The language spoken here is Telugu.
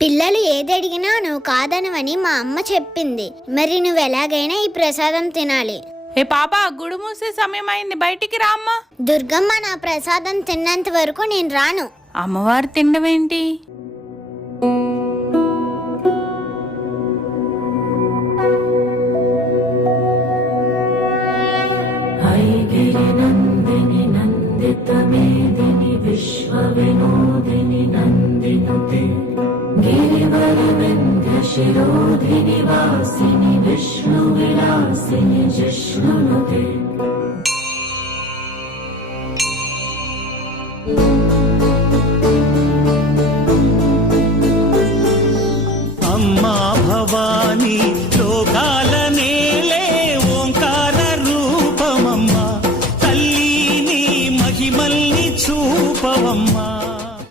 పిల్లలు ఏది అడిగినా నువ్వు కాదనవని మా అమ్మ చెప్పింది. మరి నువ్వు ఎలాగైనా ఈ ప్రసాదం తినాలి. ఏ పాప, గుడి మూసే సమయం అయింది, బయటికి రా అమ్మా. దుర్గమ్మ, నా ప్రసాదం తిన్నంత వరకు నేను రాను. అమ్మవారు తినడమేంటి? నందిని నందిత మేదిని విశ్వ వినోదిని నందినుతే గిరివర వింధ్య శిరోధిని వాసిని విష్ణు విలాసిని జిష్ణునుతే